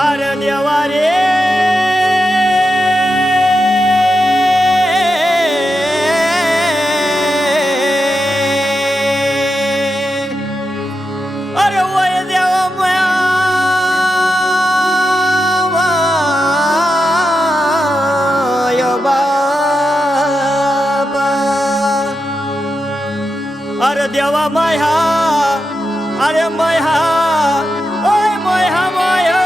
अरे देवा रे अरे वय देवा माया बाबा अरे देवा माया अरे माया ओय माया माया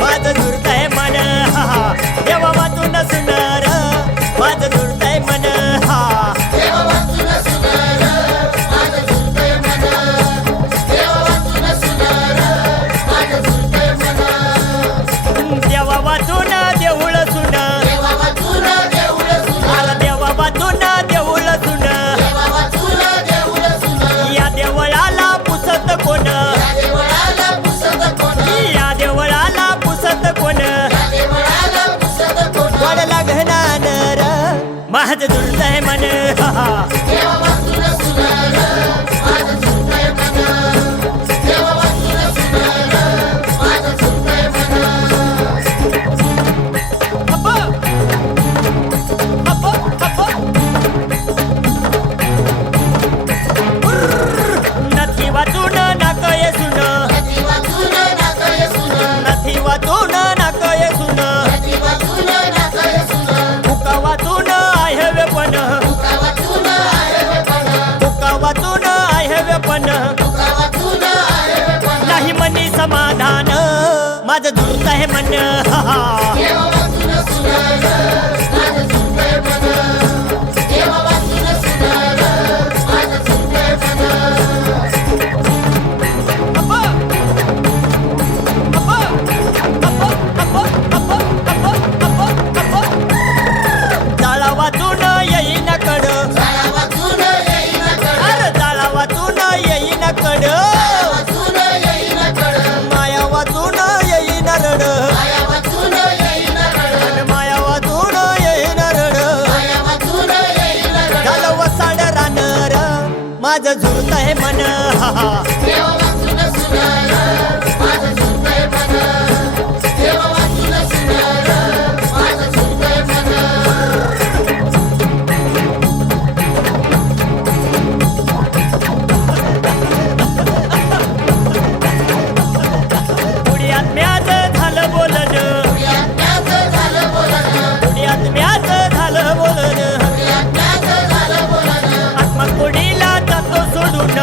माझं जुळतंय मन देवा वाचून सुनार माझं जुळतंय मन देवा वाचून सुनार माझं जुळतंय मन अप्पा अप्पा अप्पा नथी वाचून नाकय सुन नथी वाचून नाकय सुन नथी वाचून नाकय सुन नथी वाचून नाकय सुन फुका वाचून नाही मनी समाधान माझं जुळतंय मन देवा वाचून सुनार माझं जुळतंय मन देवा वाचून सुनार माझं जुळतंय मन अप्पा अप्पा अप्पा अप्पा अप्पा अप्पा अप्पा अप्पा जाळा वाचून येईन कड जाळा वाचून येईन कड अरे जाळा वाचून येईन कड माया वाचून येईन रड माया वाचून येईन रड माया वाचून येईन रड माया वाचून येईन रड झालं वसाड रानर माझं जुळतंय मन देवा वाचून सुनार माझं जुळतंय मन देवा वाचून सुनार माझं जुळतंय मन आत्मा कुडीला जातो सोडून